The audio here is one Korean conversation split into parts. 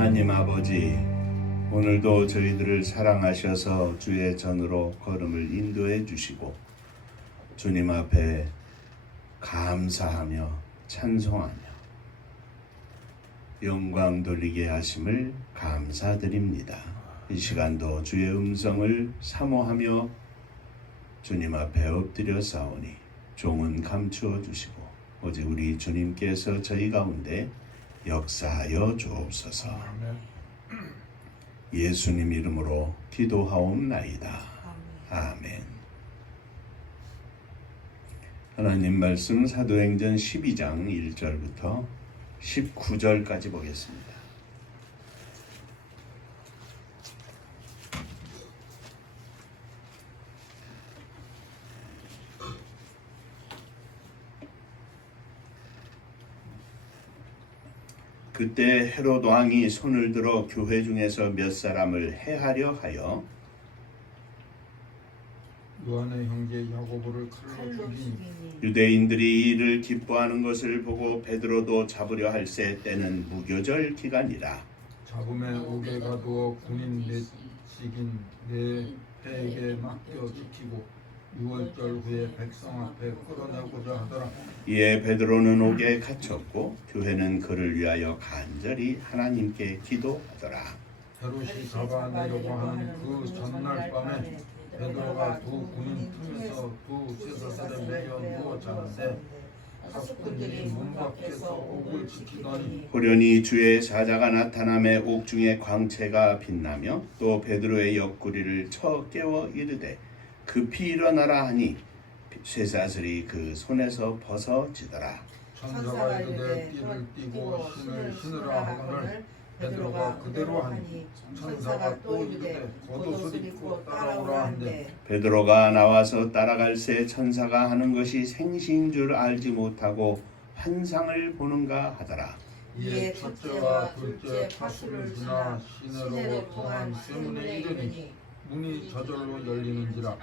하나님 아버지, 오늘도 저희들을 사랑하셔서 주의 전으로 걸음을 인도해 주시고 주님 앞에 감사하며 찬송하며 영광 돌리게 하심을 감사드립니다. 이 시간도 주의 음성을 사모하며 주님 앞에 엎드려 싸우니 종은 감추어 주시고 오직 우리 주님께서 저희 가운데 역사하여 주옵소서. 예수님 이름으로 기도하옵나이다. 아멘. 하나님 말씀 사도행전 12장 1절부터 19절까지 보겠습니다. 그때 헤롯 왕이 손을 들어 교회 중에서 몇 사람을 해하려 하여 요한의 형제 야고보를 칼로 죽이니 유대인들이 이를 기뻐하는 것을 보고 베드로도 잡으려 할새 때는 무교절 기간이라. 잡음에 옥에 가두어 군인 넷씩인 네 패에게 맡겨 지키고 6월절 후에 백성 앞에 끌어내고자 하더라. 이에 베드로는 옥에 갇혔고 교회는 그를 위하여 간절히 하나님께 기도하더라. 헤롯이 잡아내려고 하는 그 전날 밤에 베드로가 두 군인 틈에서 두 쇠사슬에 매여 누워 자는데 사수꾼들이 문 밖에서 옥을 지키더니 호련히 주의 사자가 나타나매 옥중에 광채가 빛나며 또 베드로의 옆구리를 쳐 깨워 이르되 급히 일어나라 하니 쇠사슬이 그 손에서 벗어지더라. 천사가 이르되 띠를 띠고 신을 신으라 하거늘 베드로가 그대로 하니 천사가 또 이르되 겉옷을 입고 따라오라 한대 베드로가 나와서 따라갈새 천사가 하는 것이 생시인 줄 알지 못하고 환상을 보는가 하더라. 이에 첫째와 둘째 파수를 지나 시내로 통한 쇠문에 이르니 문이 저절로 열리는지라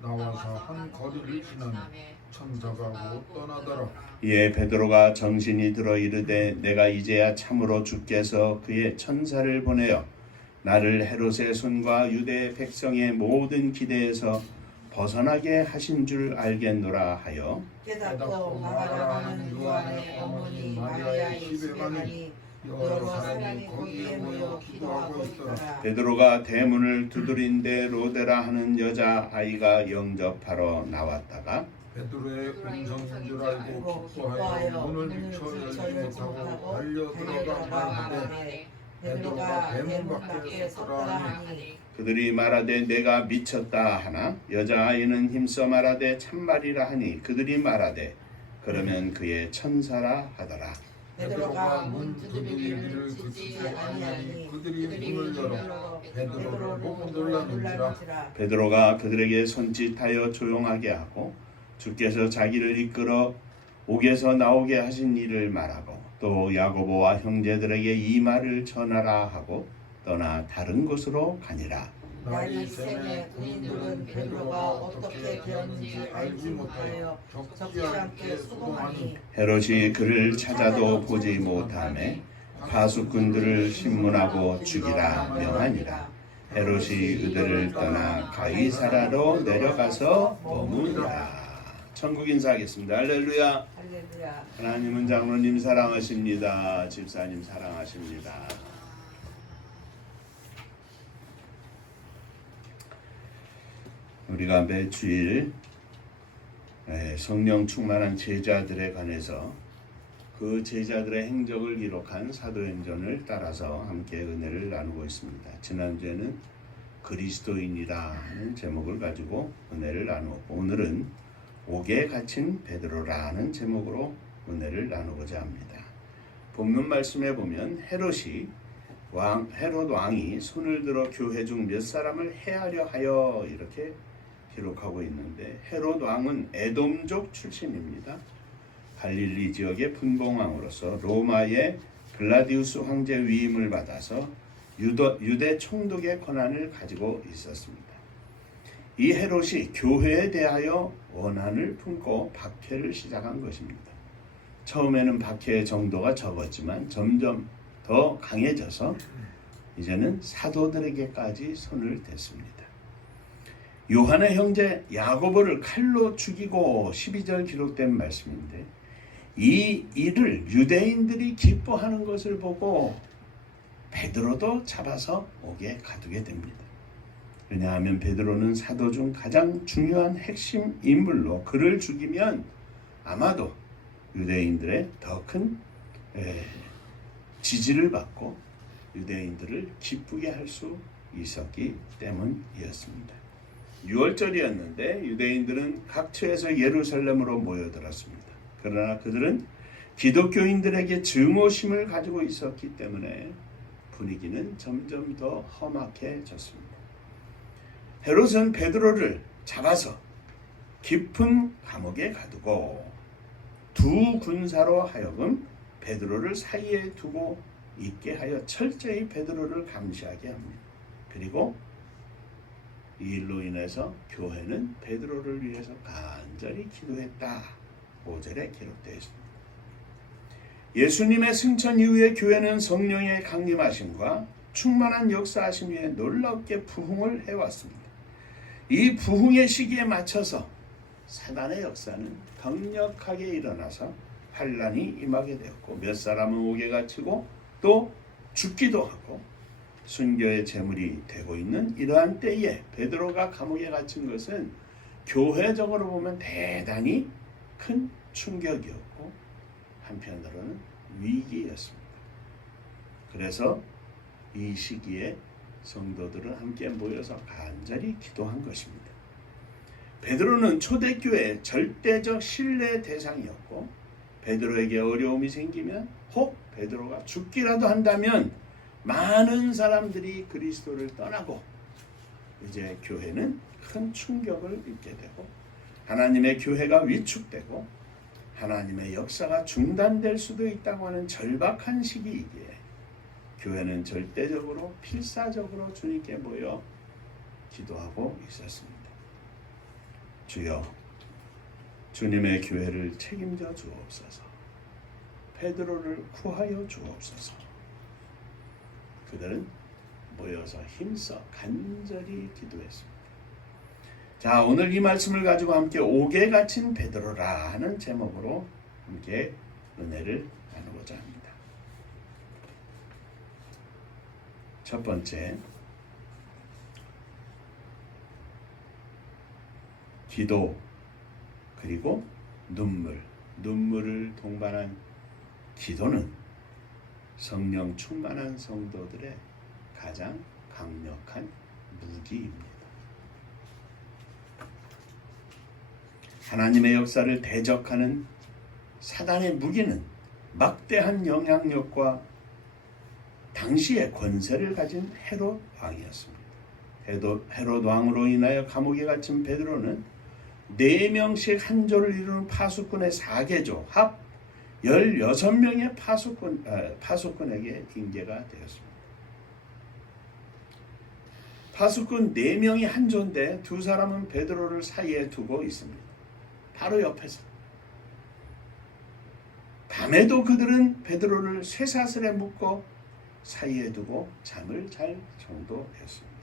나와서 한 거리를 지나니 천사가 곧 떠나더라. 이에 베드로가 정신이 들어 이르되 내가 이제야 참으로 주께서 그의 천사를 보내어 나를 헤롯의 손과 유대 백성의 모든 기대에서 벗어나게 하신 줄 알겠노라 하여 깨닫고 마가라는 요한의 어머니 마리아의 집에 가니 여러 사람이 거기에 모여 기도하고 있더라. 베드로가 대문을 두드린데 로데라 하는 여자 아이가 영접하러 나왔다가 베드로의 음성인 줄 알고 기뻐하여 문을 비춰 열지 못하고 달려 들어가 말하되 베드로가 대문 밖에 섰더라 하니 그들이 말하되 내가 미쳤다 하나 여자아이는 힘써 말하되 참말이라 하니 그들이 말하되 그러면 그의 천사라 하더라. 베드로가 문 두드리기를 그치지 아니하니 그들이 문을 열어 베드로를 보고 놀라는지라. 베드로가 그들에게 손짓하여 조용하게 하고 주께서 자기를 이끌어 옥에서 나오게 하신 일을 말하고 또 야고보와 형제들에게 이 말을 전하라 하고 떠나 다른 곳으로 가니라. 날이 새매 군인들은 베드로가 어떻게 되었는지 알지 못하여 적지 않게 수고하니 헤롯이 그를 찾아도 보지 못하매 파수꾼들을 신문하고 죽이라 명하니라. 헤롯이 그들을 떠나 가이사라로 내려가서 머무니라. 천국 인사하겠습니다. 할렐루야. 할렐루야. 하나님은 장로님 사랑하십니다. 집사님 사랑하십니다. 우리가 매주일 성령 충만한 제자들에 관해서 그 제자들의 행적을 기록한 사도행전을 따라서 함께 은혜를 나누고 있습니다. 지난주에는 그리스도인이라는 제목을 가지고 은혜를 나누었고 오늘은 옥에 갇힌 베드로라는 제목으로 은혜를 나누고자 합니다. 본문 말씀에 보면 헤롯 왕이 손을 들어 교회 중 몇 사람을 해하려 하여 이렇게 기록하고 있는데 헤롯 왕은 에돔족 출신입니다. 갈릴리 지역의 분봉왕으로서 로마의 글라디우스 황제 위임을 받아서 유대 총독의 권한을 가지고 있었습니다. 이 헤롯이 교회에 대하여 원한을 품고 박해를 시작한 것입니다. 처음에는 박해의 정도가 적었지만 점점 더 강해져서 이제는 사도들에게까지 손을 댔습니다. 요한의 형제 야고보를 칼로 죽이고 12절 기록된 말씀인데 이 일을 유대인들이 기뻐하는 것을 보고 베드로도 잡아서 옥에 가두게 됩니다. 왜냐하면 베드로는 사도 중 가장 중요한 핵심 인물로 그를 죽이면 아마도 유대인들의 더 큰 지지를 받고 유대인들을 기쁘게 할 수 있었기 때문이었습니다. 6월절이었는데 유대인들은 각처에서 예루살렘으로 모여들었습니다. 그러나 그들은 기독교인들에게 증오심을 가지고 있었기 때문에 분위기는 점점 더 험악해졌습니다. 헤롯은 베드로를 잡아서 깊은 감옥에 가두고 두 군사로 하여금 베드로를 사이에 두고 있게 하여 철저히 베드로를 감시하게 합니다. 그리고 이 일로 인해서 교회는 베드로를 위해서 간절히 기도했다. 5절에 기록되어 있습니다. 예수님의 승천 이후에 교회는 성령의 강림하심과 충만한 역사하심 위에 놀랍게 부흥을 해왔습니다. 이 부흥의 시기에 맞춰서 사단의 역사는 강력하게 일어나서 환란이 임하게 되었고 몇 사람은 옥에 갇히고 또 죽기도 하고 순교의 제물이 되고 있는 이러한 때에 베드로가 감옥에 갇힌 것은 교회적으로 보면 대단히 큰 충격이었고 한편으로는 위기였습니다. 그래서 이 시기에 성도들은 함께 모여서 간절히 기도한 것입니다. 베드로는 초대교회의 절대적 신뢰의 대상이었고 베드로에게 어려움이 생기면 혹 베드로가 죽기라도 한다면 많은 사람들이 그리스도를 떠나고 이제 교회는 큰 충격을 입게 되고 하나님의 교회가 위축되고 하나님의 역사가 중단될 수도 있다고 하는 절박한 시기이기에 교회는 절대적으로 필사적으로 주님께 모여 기도하고 있었습니다. 주여, 주님의 교회를 책임져 주옵소서. 베드로를 구하여 주옵소서. 그들은 모여서 힘써 간절히 기도했습니다. 자, 오늘 이 말씀을 가지고 함께 옥에 갇힌 베드로라 하는 제목으로 함께 은혜를 나누고자 합니다. 첫 번째, 기도 그리고 눈물을 동반한 기도는 성령 충만한 성도들의 가장 강력한 무기입니다. 하나님의 역사를 대적하는 사단의 무기는 막대한 영향력과 당시의 권세를 가진 헤롯 왕이었습니다. 헤롯 왕으로 인하여 감옥에 갇힌 베드로는 4명씩 한 조를 이루는 파수꾼의 4개조 합 16명의 파수꾼에게 인계가 되었습니다. 파수꾼 4명이 한 조인데 두 사람은 베드로를 사이에 두고 있습니다. 바로 옆에서. 밤에도 그들은 베드로를 쇠사슬에 묶어 사이에 두고 잠을 잘 정도했습니다.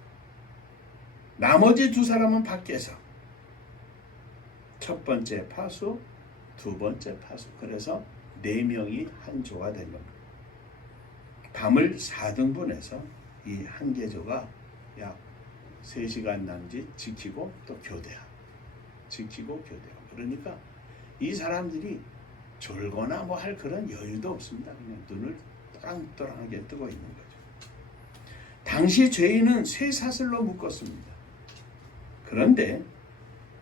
나머지 두 사람은 밖에서 첫 번째 파수, 두 번째 파수. 그래서 4명이 한 조가 된 겁니다. 밤을 4등분해서 이 한 개조가 약 3시간 남짓 지키고 또 교대하고 지키고 교대하고. 그러니까 이 사람들이 졸거나 뭐 할 그런 여유도 없습니다. 그냥 눈을 또랑또랑하게 뜨고 있는 거죠. 당시 죄인은 쇠사슬로 묶었습니다. 그런데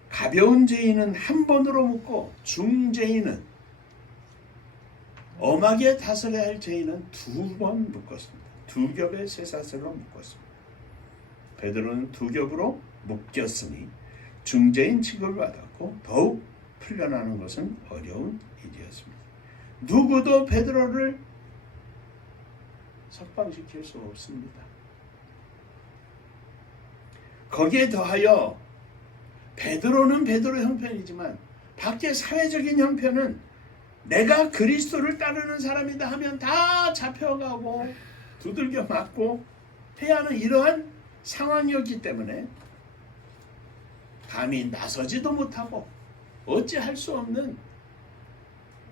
가벼운 죄인은 한 번으로 묶고 중죄인은 엄하게 다스려야 할 죄인은 2번 묶었습니다. 2겹의 쇠사슬로 묶었습니다. 베드로는 2겹으로 묶였으니 중죄인 취급을 받았고 더욱 풀려나는 것은 어려운 일이었습니다. 누구도 베드로를 석방시킬 수 없습니다. 거기에 더하여 베드로는 베드로 형편이지만 밖에 사회적인 형편은 내가 그리스도를 따르는 사람이다 하면 다 잡혀가고 두들겨 맞고 해야 하는 이러한 상황이었기 때문에 감히 나서지도 못하고 어찌할 수 없는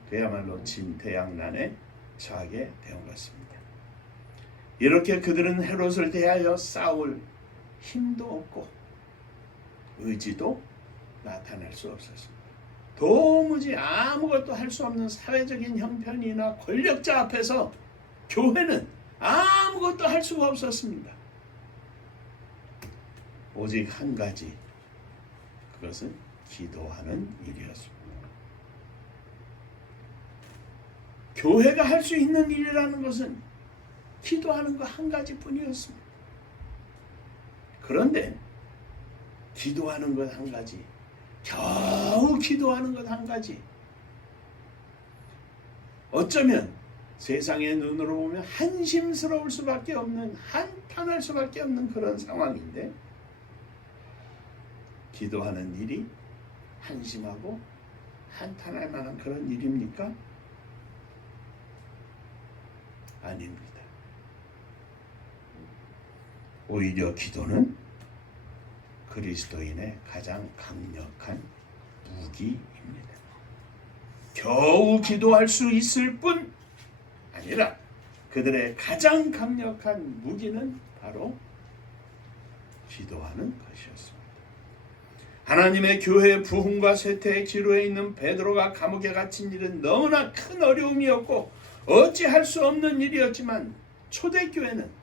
그야말로 진퇴양난에 처하게 되온 것입니다. 이렇게 그들은 헤롯을 대하여 싸울 힘도 없고 의지도 나타낼 수 없었습니다. 도무지 아무것도 할 수 없는 사회적인 형편이나 권력자 앞에서 교회는 아무것도 할 수가 없었습니다. 오직 한 가지, 그것은 기도하는 일이었습니다. 교회가 할 수 있는 일이라는 것은 기도하는 것 한 가지뿐이었습니다. 그런데 기도하는 것 한 가지, 겨우 기도하는 것 한 가지, 어쩌면 세상의 눈으로 보면 한심스러울 수밖에 없는, 한탄할 수밖에 없는 그런 상황인데, 기도하는 일이 한심하고 한탄할 만한 그런 일입니까? 아닙니다. 오히려 기도는 그리스도인의 가장 강력한 무기입니다. 겨우 기도할 수 있을 뿐 아니라 그들의 가장 강력한 무기는 바로 기도하는 것이었습니다. 하나님의 교회의 부흥과 쇠퇴의 기로에 있는 베드로가 감옥에 갇힌 일은 너무나 큰 어려움이었고 어찌할 수 없는 일이었지만 초대교회는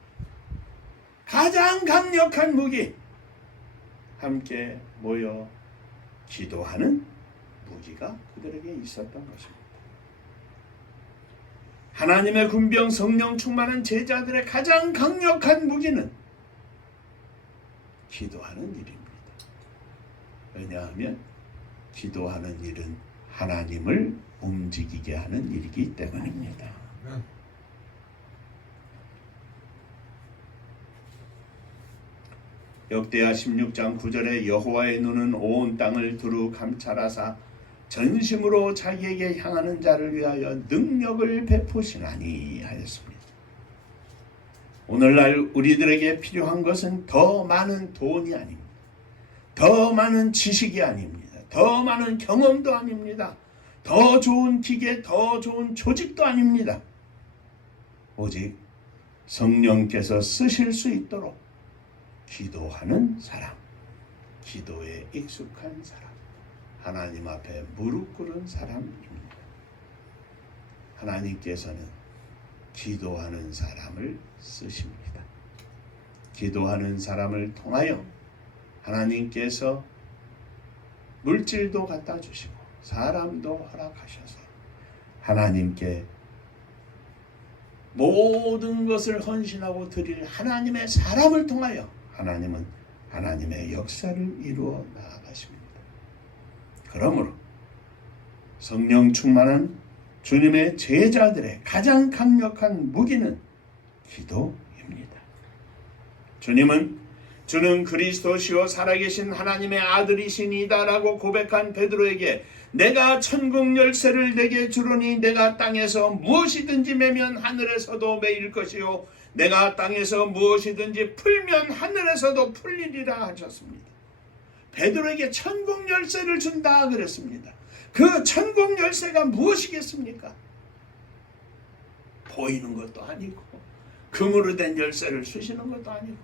가장 강력한 무기, 함께 모여 기도하는 무기가 그들에게 있었던 것입니다. 하나님의 군병 성령 충만한 제자들의 가장 강력한 무기는 기도하는 일입니다. 왜냐하면 기도하는 일은 하나님을 움직이게 하는 일이기 때문입니다. 역대하 16장 9절에 여호와의 눈은 온 땅을 두루 감찰하사 전심으로 자기에게 향하는 자를 위하여 능력을 베푸시나니 하였습니다. 오늘날 우리들에게 필요한 것은 더 많은 돈이 아닙니다. 더 많은 지식이 아닙니다. 더 많은 경험도 아닙니다. 더 좋은 기계, 더 좋은 조직도 아닙니다. 오직 성령께서 쓰실 수 있도록 기도하는 사람, 기도에 익숙한 사람, 하나님 앞에 무릎 꿇은 사람입니다. 하나님께서는 기도하는 사람을 쓰십니다. 기도하는 사람을 통하여 하나님께서 물질도 갖다 주시고 사람도 허락하셔서 하나님께 모든 것을 헌신하고 드릴 하나님의 사람을 통하여 하나님은 하나님의 역사를 이루어 나아가십니다. 그러므로 성령 충만한 주님의 제자들의 가장 강력한 무기는 기도입니다. 주는 그리스도시요 살아계신 하나님의 아들이시니다라고 고백한 베드로에게 내가 천국 열쇠를 내게 주노니 내가 땅에서 무엇이든지 매면 하늘에서도 매일 것이요 내가 땅에서 무엇이든지 풀면 하늘에서도 풀리리라 하셨습니다. 베드로에게 천국 열쇠를 준다 그랬습니다. 그 천국 열쇠가 무엇이겠습니까? 보이는 것도 아니고 금으로 된 열쇠를 주시는 것도 아니고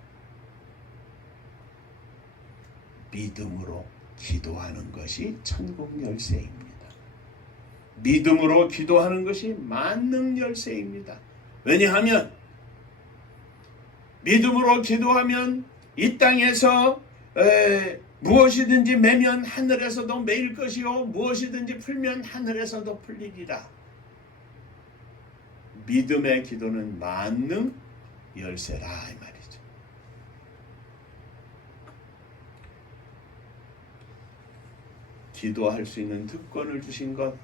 믿음으로 기도하는 것이 천국 열쇠입니다. 믿음으로 기도하는 것이 만능 열쇠입니다. 왜냐하면 믿음으로 기도하면 이 땅에서 무엇이든지 매면 하늘에서도 매일 것이요 무엇이든지 풀면 하늘에서도 풀리리라. 믿음의 기도는 만능 열쇠라 이 말이죠. 기도할 수 있는 특권을 주신 것,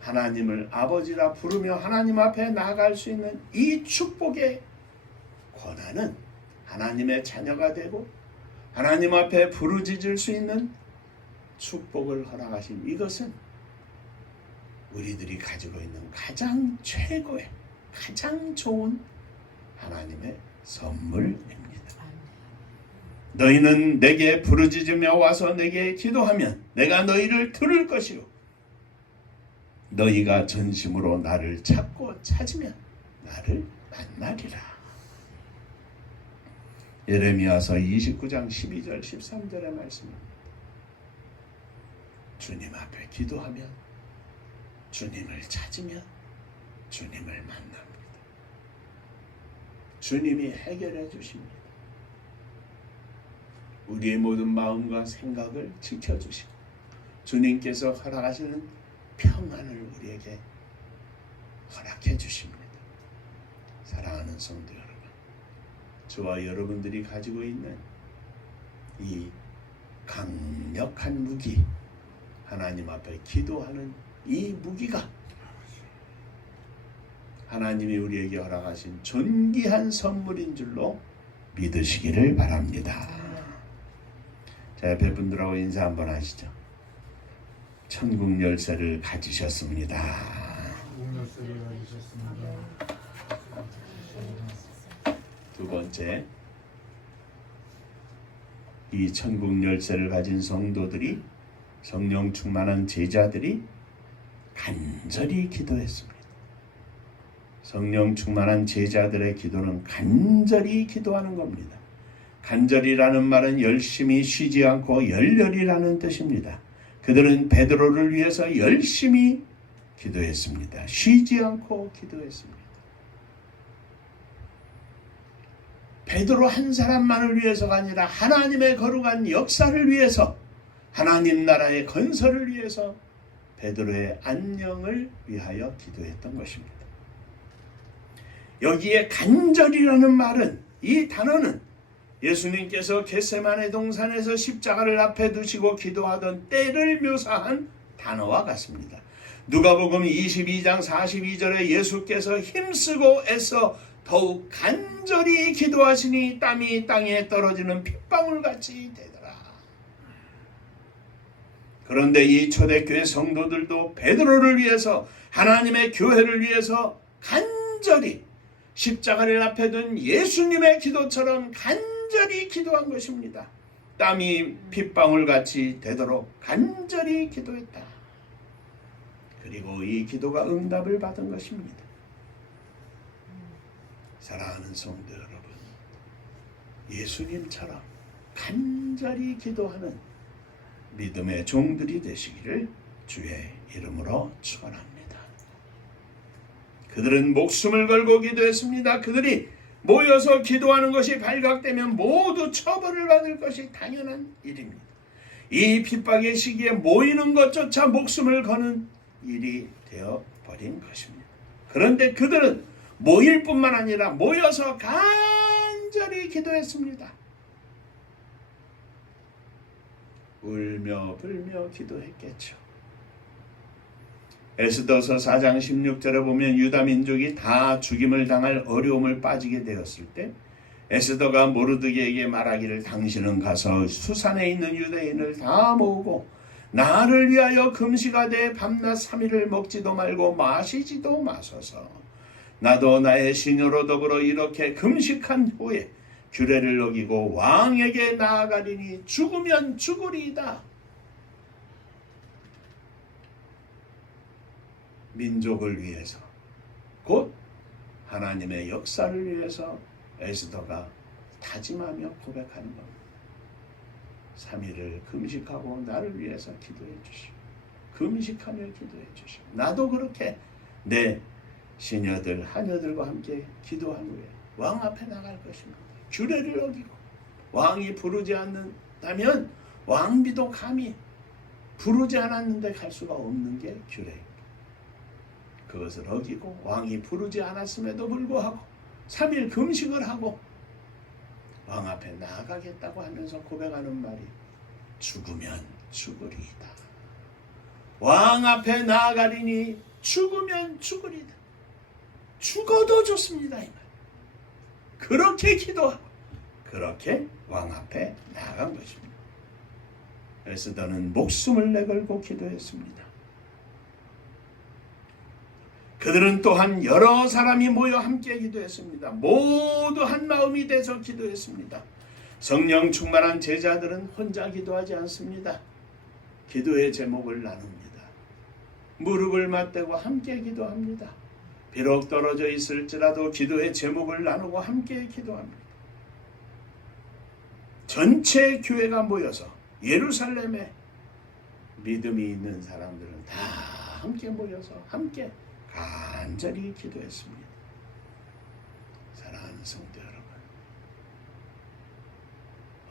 하나님을 아버지라 부르며 하나님 앞에 나아갈 수 있는 이 축복의 권한은 하나님의 자녀가 되고 하나님 앞에 부르짖을 수 있는 축복을 허락하신 이것은 우리들이 가지고 있는 가장 최고의 가장 좋은 하나님의 선물입니다. 너희는 내게 부르짖으며 와서 내게 기도하면 내가 너희를 들을 것이요 너희가 전심으로 나를 찾고 찾으면 나를 만나리라. 예레미야서 29장 12절 13절의 말씀입니다. 주님 앞에 기도하면 주님을 찾으면 주님을 만납니다. 주님이 해결해 주십니다. 우리의 모든 마음과 생각을 지켜주시고 주님께서 허락하시는 평안을 우리에게 허락해 주십니다. 사랑하는 성도 여러분, 저와 여러분들이 가지고 있는 이 강력한 무기, 하나님 앞에 기도하는 이 무기가 하나님이 우리에게 허락하신 존귀한 선물인 줄로 믿으시기를 바랍니다. 자, 옆에 분들하고 인사 한번 하시죠. 천국 열쇠를 가지셨습니다. 열쇠를 가지셨습니다. 두 번째, 이 천국 열쇠를 가진 성도들이, 성령 충만한 제자들이 간절히 기도했습니다. 성령 충만한 제자들의 기도는 간절히 기도하는 겁니다. 간절이라는 말은 열심히 쉬지 않고 열렬이라는 뜻입니다. 그들은 베드로를 위해서 열심히 기도했습니다. 쉬지 않고 기도했습니다. 베드로 한 사람만을 위해서가 아니라 하나님의 거룩한 역사를 위해서, 하나님 나라의 건설을 위해서 베드로의 안녕을 위하여 기도했던 것입니다. 여기에 간절이라는 말은, 이 단어는 예수님께서 겟세마네 동산에서 십자가를 앞에 두시고 기도하던 때를 묘사한 단어와 같습니다. 누가복음 22장 42절에 예수께서 힘쓰고 애써 더욱 간절히 기도하시니 땀이 땅에 떨어지는 핏방울같이 되더라. 그런데 이 초대교회 성도들도 베드로를 위해서, 하나님의 교회를 위해서 간절히 십자가를 앞에 둔 예수님의 기도처럼 간절히 기도한 것입니다. 땀이 핏방울같이 되도록 간절히 기도했다. 그리고 이 기도가 응답을 받은 것입니다. 사랑하는 성도 여러분, 예수님처럼 간절히 기도하는 믿음의 종들이 되시기를 주의 이름으로 축원합니다. 그들은 목숨을 걸고 기도했습니다. 그들이 모여서 기도하는 것이 발각되면 모두 처벌을 받을 것이 당연한 일입니다. 이 핍박의 시기에 모이는 것조차 목숨을 거는 일이 되어버린 것입니다. 그런데 그들은 모일 뿐만 아니라 모여서 간절히 기도했습니다. 울며 불며 기도했겠죠. 에스더서 4장 16절에 보면 유다 민족이 다 죽임을 당할 어려움을 빠지게 되었을 때 에스더가 모르드게에게 말하기를, 당신은 가서 수산에 있는 유대인을 다 모으고 나를 위하여 금식하되 밤낮 3일을 먹지도 말고 마시지도 마소서. 나도 나의 시녀로 더불어 이렇게 금식한 후에 규례를 어기고 왕에게 나아가리니 죽으면 죽으리이다. 민족을 위해서, 곧 하나님의 역사를 위해서 에스더가 다짐하며 고백하는 겁니다. 3일을 금식하고 나를 위해서 기도해 주시고, 금식하며 기도해 주시고, 나도 그렇게 내 시녀들, 하녀들과 함께 기도한 후에 왕 앞에 나갈 것입니다. 규례를 어기고, 왕이 부르지 않는다면 왕비도 감히 부르지 않았는데 갈 수가 없는 게 규례입니다. 그것을 어기고 왕이 부르지 않았음에도 불구하고 3일 금식을 하고 왕 앞에 나아가겠다고 하면서 고백하는 말이 죽으면 죽으리이다. 왕 앞에 나아가리니 죽으면 죽으리이다. 죽어도 좋습니다. 이 말. 그렇게 기도하고 그렇게 왕 앞에 나아간 것입니다. 에스더는 목숨을 내걸고 기도했습니다. 그들은 또한 여러 사람이 모여 함께 기도했습니다. 모두 한 마음이 돼서 기도했습니다. 성령 충만한 제자들은 혼자 기도하지 않습니다. 기도의 제목을 나눕니다. 무릎을 맞대고 함께 기도합니다. 비록 떨어져 있을지라도 기도의 제목을 나누고 함께 기도합니다. 전체 교회가 모여서 예루살렘에 믿음이 있는 사람들은 다 함께 모여서 함께 간절히 기도했습니다. 사랑하는 성도 여러분,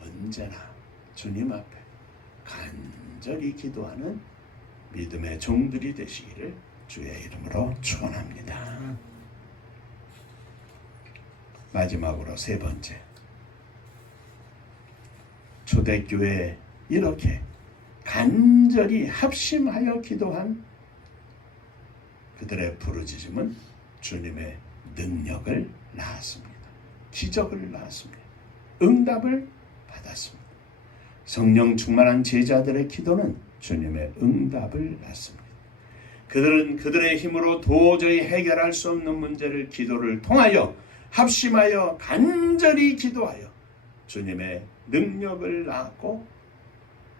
언제나 주님 앞에 간절히 기도하는 믿음의 종들이 되시기를 주의 이름으로 축원합니다. 마지막으로 세 번째, 초대교회에 이렇게 간절히 합심하여 기도한 그들의 부르짖음은 주님의 능력을 낳았습니다. 기적을 낳았습니다. 응답을 받았습니다. 성령 충만한 제자들의 기도는 주님의 응답을 낳습니다. 그들은 그들의 힘으로 도저히 해결할 수 없는 문제를 기도를 통하여 합심하여 간절히 기도하여 주님의 능력을 낳았고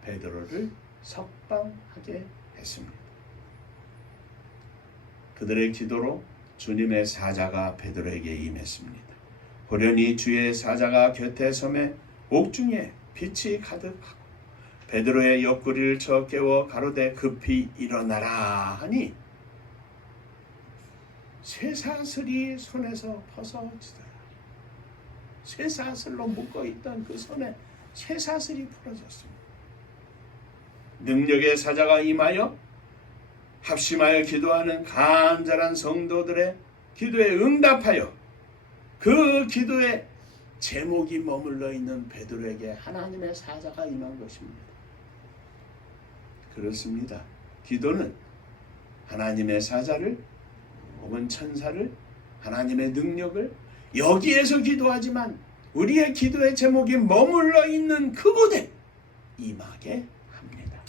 베드로를 석방하게 했습니다. 그들의 기도로 주님의 사자가 베드로에게 임했습니다. 호련히 주의 사자가 곁에 섬에 옥중에 빛이 가득하고 베드로의 옆구리를 쳐 깨워 가로되 급히 일어나라 하니 쇠사슬이 손에서 벗어지더라. 쇠사슬로 묶어있던 그 손에 쇠사슬이 풀어졌습니다. 능력의 사자가 임하여 합심하여 기도하는 간절한 성도들의 기도에 응답하여 그 기도에 제목이 머물러 있는 베드로에게 하나님의 사자가 임한 것입니다. 그렇습니다. 기도는 하나님의 사자를 혹은 천사를, 하나님의 능력을 여기에서 기도하지만 우리의 기도의 제목이 머물러 있는 그곳에 임하게 합니다.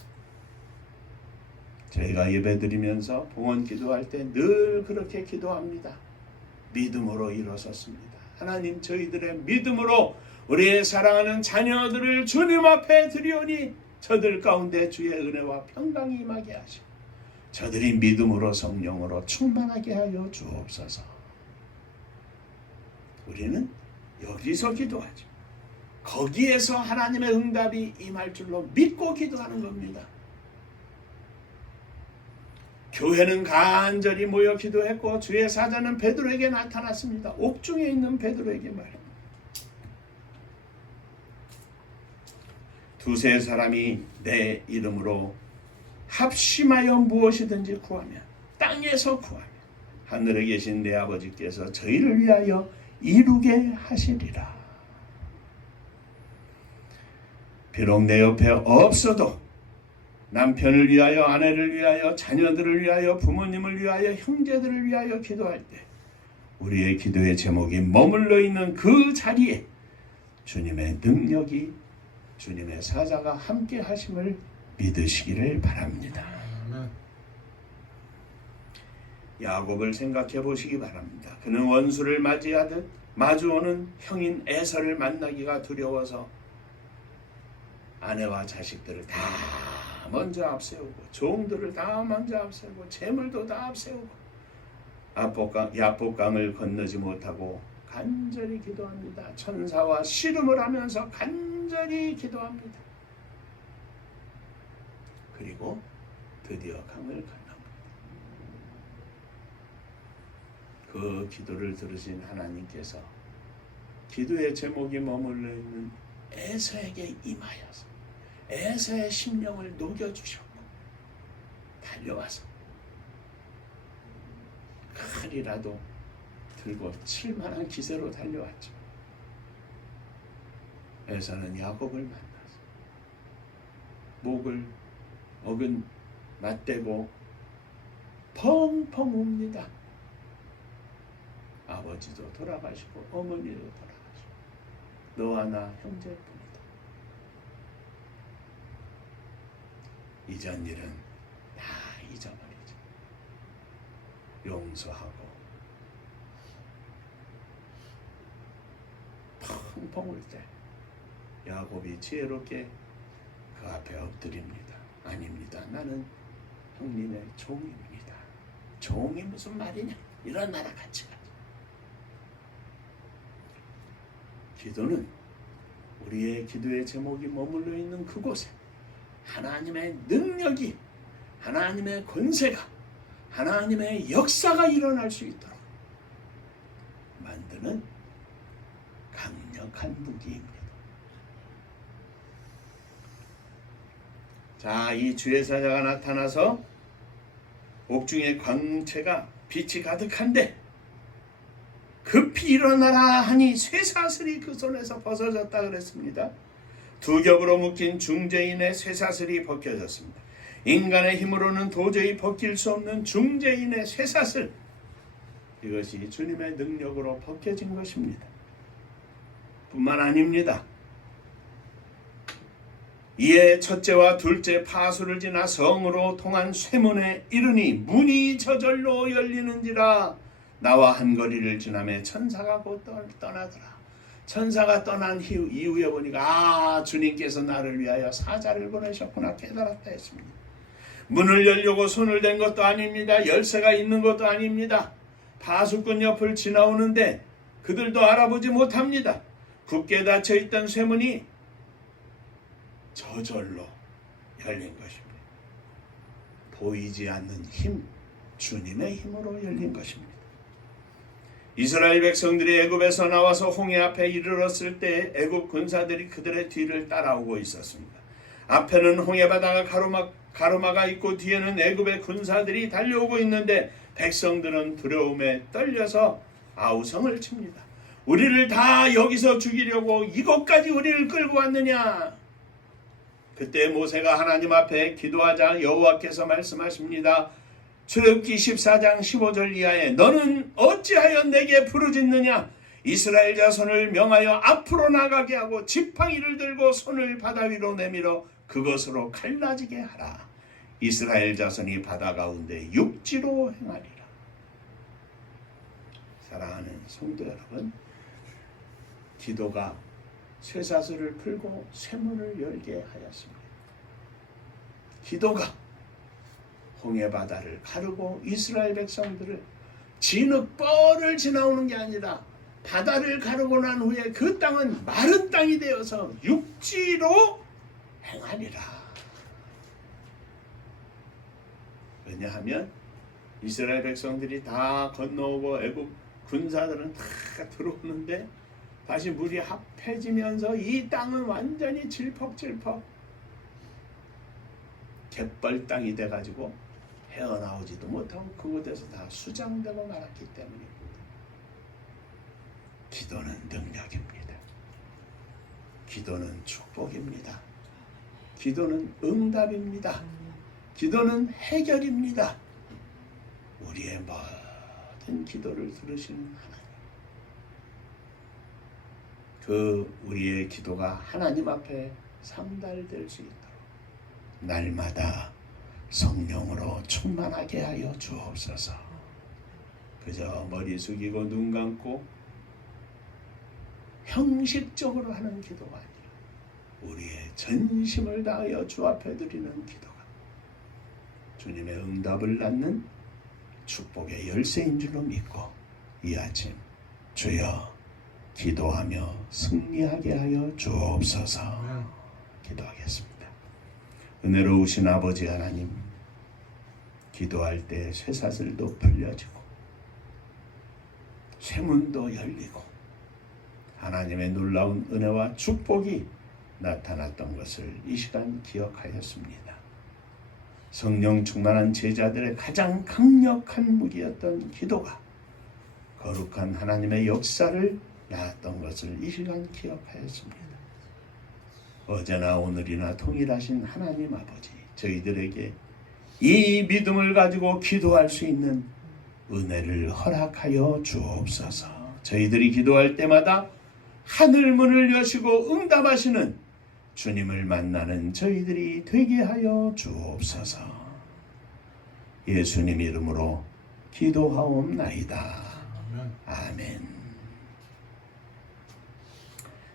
저희가 예배드리면서 봉헌 기도할 때 늘 그렇게 기도합니다. 믿음으로 일어섰습니다. 하나님, 저희들의 믿음으로 우리의 사랑하는 자녀들을 주님 앞에 드리오니 저들 가운데 주의 은혜와 평강이 임하게 하시고 저들이 믿음으로 성령으로 충만하게 하여 주옵소서. 우리는 여기서 기도하죠. 거기에서 하나님의 응답이 임할 줄로 믿고 기도하는 겁니다. 교회는 간절히 모여 기도했고 주의 사자는 베드로에게 나타났습니다. 옥중에 있는 베드로에게 말합니다. 두세 사람이 내 이름으로 합심하여 무엇이든지 구하면, 땅에서 구하면 하늘에 계신 내 아버지께서 저희를 위하여 이루게 하시리라. 비록 내 옆에 없어도 남편을 위하여, 아내를 위하여, 자녀들을 위하여, 부모님을 위하여, 형제들을 위하여 기도할 때 우리의 기도의 제목이 머물러 있는 그 자리에 주님의 능력이, 주님의 사자가 함께 하심을 믿으시기를 바랍니다. 야곱을 생각해 보시기 바랍니다. 그는 원수를 맞이하듯 마주오는 형인 에서를 만나기가 두려워서 아내와 자식들을 다 먼저 앞세우고 종들을 다 먼저 앞세우고 재물도 다 앞세우고 야복강을 건너지 못하고 간절히 기도합니다. 천사와 씨름을 하면서 간절히 기도합니다. 그리고 드디어 강을 건너옵니다. 그 기도를 들으신 하나님께서 기도의 제목이 머물러 있는 에서에게 임하여서 에서의 심령을 녹여주셨고 달려와서 칼이라도 들고 칠만한 기세로 달려왔죠. 에서는 야곱을 만나서 목을 어근 맞대고 펑펑 웁니다. 아버지도 돌아가시고 어머니도 돌아가시고 너와 나 형제뿐이다. 이전 일은 다 잊어버리자. 용서하고 펑펑 울 때 야곱이 지혜롭게 그 앞에 엎드립니다. 아닙니다. 나는 형님의 종입니다. 종이 무슨 말이냐? 일어나라 같이 가자. 기도는 우리의 기도의 제목이 머물러 있는 그곳에 하나님의 능력이, 하나님의 권세가, 하나님의 역사가 일어날 수 있도록 만드는 강력한 무기입니다. 자, 이 주의 사자가 나타나서 옥중의 광채가 빛이 가득한데 급히 일어나라 하니 쇠사슬이 그 손에서 벗어졌다 그랬습니다. 두 겹으로 묶인 중재인의 쇠사슬이 벗겨졌습니다. 인간의 힘으로는 도저히 벗길 수 없는 중재인의 쇠사슬, 이것이 주님의 능력으로 벗겨진 것입니다. 뿐만 아닙니다. 이에 첫째와 둘째 파수를 지나 성으로 통한 쇠문에 이르니 문이 저절로 열리는지라. 나와 한 거리를 지나매 천사가 곧 떠나더라. 천사가 떠난 이후에 보니까 주님께서 나를 위하여 사자를 보내셨구나 깨달았다 했습니다. 문을 열려고 손을 댄 것도 아닙니다. 열쇠가 있는 것도 아닙니다. 파수꾼 옆을 지나오는데 그들도 알아보지 못합니다. 굳게 닫혀있던 쇠문이 저절로 열린 것입니다. 보이지 않는 힘, 주님의 힘으로 열린 것입니다. 이스라엘 백성들이 애굽에서 나와서 홍해 앞에 이르렀을 때 애굽 군사들이 그들의 뒤를 따라오고 있었습니다. 앞에는 홍해 바다가 가로막아 있고 뒤에는 애굽의 군사들이 달려오고 있는데 백성들은 두려움에 떨려서 아우성을 칩니다. 우리를 다 여기서 죽이려고 이곳까지 우리를 끌고 왔느냐? 그때 모세가 하나님 앞에 기도하자 여호와께서 말씀하십니다. 출애굽기 14장 15절 이하에 너는 어찌하여 내게 부르짖느냐? 이스라엘 자손을 명하여 앞으로 나가게 하고 지팡이를 들고 손을 바다 위로 내밀어 그것으로 갈라지게 하라. 이스라엘 자손이 바다 가운데 육지로 행하리라. 사랑하는 성도 여러분, 기도가 쇠사슬을 풀고 쇠문을 열게 하였습니다. 기도가 홍해 바다를 가르고 이스라엘 백성들을 진흙벌을 지나오는 게 아니라 바다를 가르고 난 후에 그 땅은 마른 땅이 되어서 육지로 행하리라. 왜냐하면 이스라엘 백성들이 다 건너오고 애굽 군사들은 다 들어오는데 다시 물이 합해지면서 이 땅은 완전히 질퍽질퍽 갯벌 땅이 돼가지고 헤어나오지도 못하고 그곳에서 다 수장되고 말았기 때문입니다. 기도는 능력입니다. 기도는 축복입니다. 기도는 응답입니다. 기도는 해결입니다. 우리의 모든 기도를 들으시는 하나님, 그 우리의 기도가 하나님 앞에 상달될 수 있도록 날마다 성령으로 충만하게 하여 주옵소서. 그저 머리 숙이고 눈 감고 형식적으로 하는 기도가 아니라 우리의 전심을 다하여 주 앞에 드리는 기도가 주님의 응답을 낳는 축복의 열쇠인 줄로 믿고 이 아침 주여 기도하며 승리하게 하여 주옵소서. 기도하겠습니다. 은혜로우신 아버지 하나님, 기도할 때 쇠사슬도 풀려지고 쇠문도 열리고 하나님의 놀라운 은혜와 축복이 나타났던 것을 이 시간 기억하였습니다. 성령 충만한 제자들의 가장 강력한 무기였던 기도가 거룩한 하나님의 역사를 낳았던 것을 이 시간 기억하였습니다. 어제나 오늘이나 동일하신 하나님 아버지, 저희들에게 이 믿음을 가지고 기도할 수 있는 은혜를 허락하여 주옵소서. 저희들이 기도할 때마다 하늘 문을 여시고 응답하시는 주님을 만나는 저희들이 되게 하여 주옵소서. 예수님 이름으로 기도하옵나이다. 아멘. 아멘.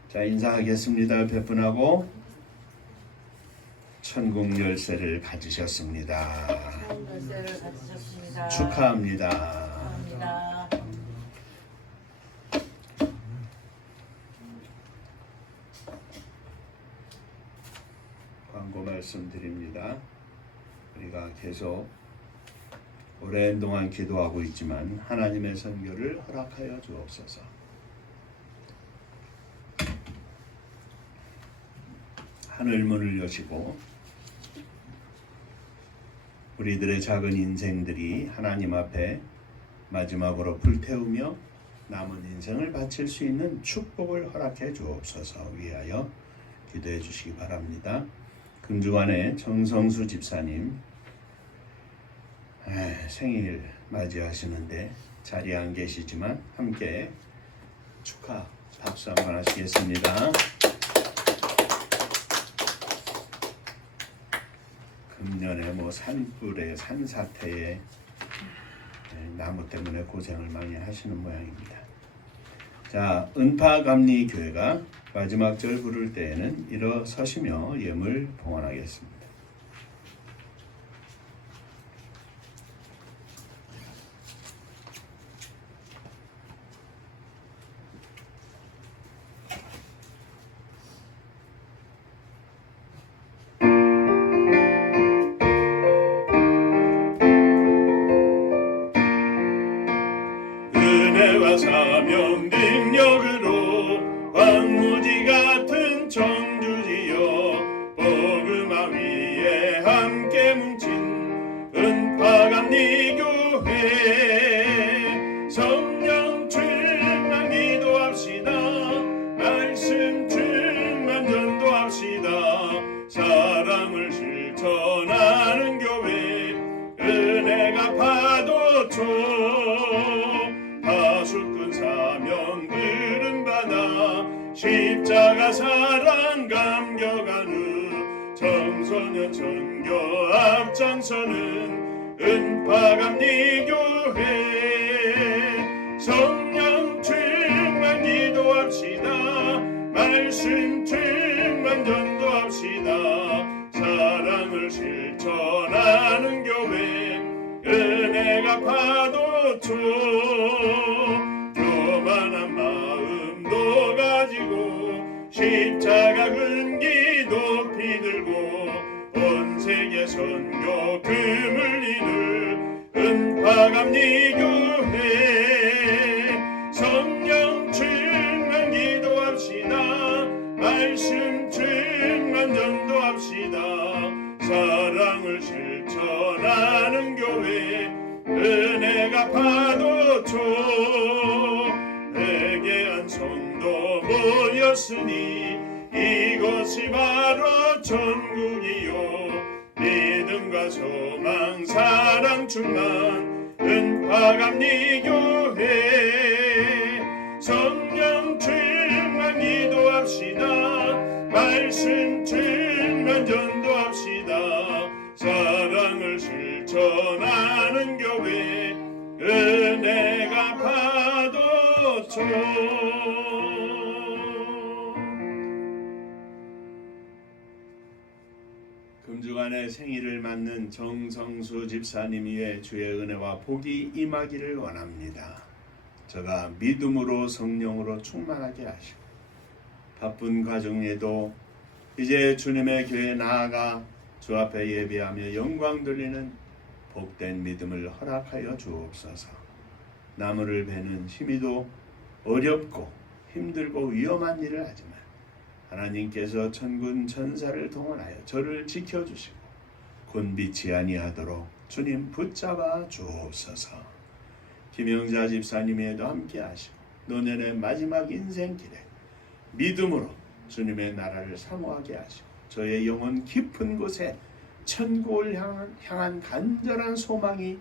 자, 인사하겠습니다. 베푼하고 천국 열쇠를 가지셨습니다. 열쇠를 가지셨습니다. 축하합니다. 축하합니다. 광고 말씀드립니다. 우리가 계속 오랜 동안 기도하고 있지만 하나님의 선교를 허락하여 주옵소서. 하늘 문을 여시고 우리들의 작은 인생들이 하나님 앞에 마지막으로 불태우며 남은 인생을 바칠 수 있는 축복을 허락해 주옵소서 위하여 기도해 주시기 바랍니다. 금주간의 정성수 집사님 생일 맞이하시는데 자리에 안 계시지만 함께 축하 박수 한번 하시겠습니다. 금년에 산불에 산사태에 나무 때문에 고생을 많이 하시는 모양입니다. 자, 은파감리교회가 마지막 절 부를 때에는 일어서시며 예물 봉헌하겠습니다. 은혜와 사명 능력으로 황무지 같은 청주지여 복음화 위에 함께 뭉친 은파감리교회 성령 충만 기도합시다. 말씀 충만 전도합시다. 사랑을 실천하는 교회 은혜가 파도초 다수꾼 사명 부름받아 십자가 사랑 감격하는 청소년 선교 앞장서는 은파감리교회 성령 충만 기도합시다. 말씀 충만 전도합시다. 사랑을 실천하는 교회 은혜가 파도초 교만한 마음도 가지고 십자가 근기 높이 들고 온 세계 선교 금을 이룰 은파감리교회 성령 충만 기도합시다. 말씀 충만 전도합시다. 사랑을 실천하는 교회 은혜가 파도초 회개한 성도 모였으니 이곳이 바로 천국이요 믿음과 소망 사랑 충만 은파감리교회 성령 충만 기도합시다. 말씀 충만 전도합시다. 사랑을 실천하는 교회 은혜가 파도초 금주간의 생일을 맞는 정성수 집사님 위에 주의 은혜와 복이 임하기를 원합니다. 저가 믿음으로 성령으로 충만하게 하시고 바쁜 가정에도 이제 주님의 교회에 나아가 주 앞에 예배하며 영광 돌리는 복된 믿음을 허락하여 주옵소서. 나무를 베는 힘이도 어렵고 힘들고 위험한 일을 하지만 하나님께서 천군 천사를 동원하여 저를 지켜주시고 곤비치 아니하도록 주님 붙잡아 주옵소서. 김영자 집사님에도 함께 하시고 노년의 마지막 인생길에 믿음으로 주님의 나라를 사모하게 하시고 저의 영혼 깊은 곳에 천국을 향한 간절한 소망이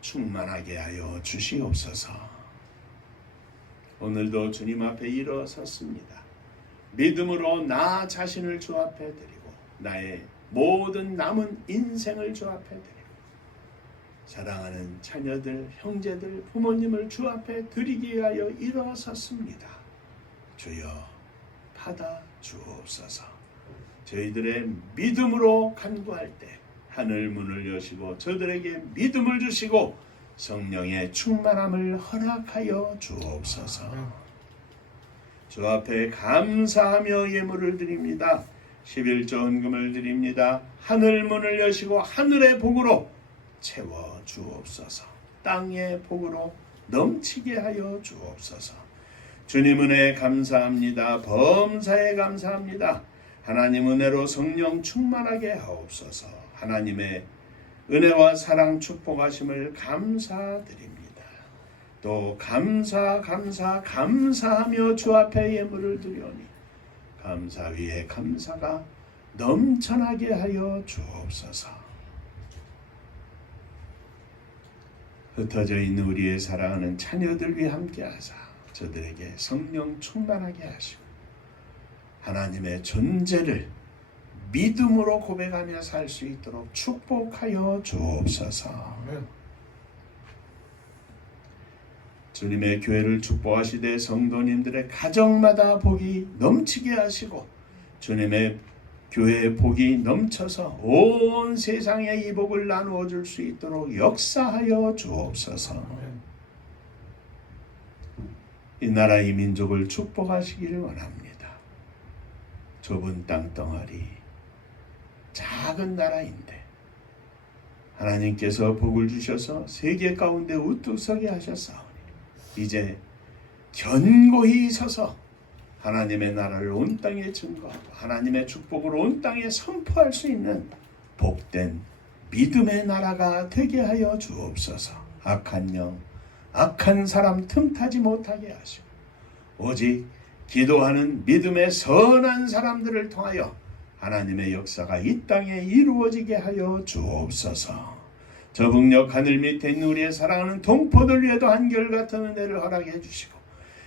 충만하게 하여 주시옵소서. 오늘도 주님 앞에 일어섰습니다. 믿음으로 나 자신을 주 앞에 드리고 나의 모든 남은 인생을 주 앞에 드리고 사랑하는 자녀들, 형제들, 부모님을 주 앞에 드리기 위하여 일어섰습니다. 주여 받아 주옵소서. 저희들의 믿음으로 간구할 때 하늘 문을 여시고 저들에게 믿음을 주시고 성령의 충만함을 허락하여 주옵소서. 주 앞에 감사하며 예물을 드립니다. 11조 헌금을 드립니다. 하늘 문을 여시고 하늘의 복으로 채워 주옵소서. 땅의 복으로 넘치게 하여 주옵소서. 주님 은혜 감사합니다. 범사에 감사합니다. 하나님 은혜로 성령 충만하게 하옵소서. 하나님의 은혜와 사랑 축복하심을 감사드립니다. 또 감사하며 주 앞에 예물을 드리오니 감사 위에 감사가 넘쳐나게 하여 주옵소서. 흩어져 있는 우리의 사랑하는 자녀들 위해 함께하사 저들에게 성령 충만하게 하시고 하나님의 존재를 믿음으로 고백하며 살 수 있도록 축복하여 주옵소서. 주님의 교회를 축복하시되 성도님들의 가정마다 복이 넘치게 하시고 주님의 교회의 복이 넘쳐서 온 세상에 이 복을 나누어 줄 수 있도록 역사하여 주옵소서. 이 나라 이 민족을 축복하시기를 원합니다. 좁은 땅덩어리 작은 나라인데 하나님께서 복을 주셔서 세계 가운데 우뚝 서게 하셨사오니 이제 견고히 서서 하나님의 나라를 온 땅에 증거하고 하나님의 축복을 온 땅에 선포할 수 있는 복된 믿음의 나라가 되게 하여 주옵소서. 악한 영, 악한 사람 틈타지 못하게 하시고 오직 기도하는 믿음의 선한 사람들을 통하여 하나님의 역사가 이 땅에 이루어지게 하여 주옵소서. 저 북녘 하늘 밑에 있는 우리의 사랑하는 동포들 위에도 한결같은 은혜를 허락해 주시고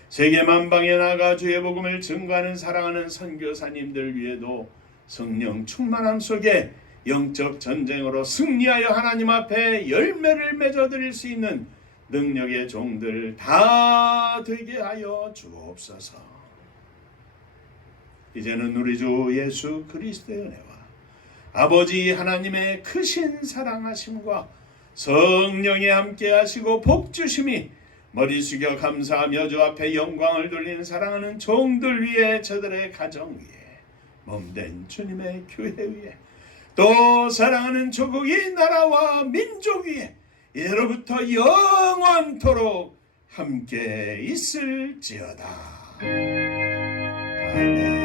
세계 만방에 나가 주의 복음을 증거하는 사랑하는 선교사님들 위에도 성령 충만함 속에 영적 전쟁으로 승리하여 하나님 앞에 열매를 맺어드릴 수 있는 능력의 종들 다 되게 하여 주옵소서. 이제는 우리 주 예수 그리스도의 은혜와 아버지 하나님의 크신 사랑하심과 성령이 함께 하시고 복주심이 머리 숙여 감사하며 주 앞에 영광을 돌리는 사랑하는 종들 위에 저들의 가정 위에 몸된 주님의 교회 위에 또 사랑하는 조국 이 나라와 민족 위에 이제로부터 영원토록 함께 있을지어다. 아멘.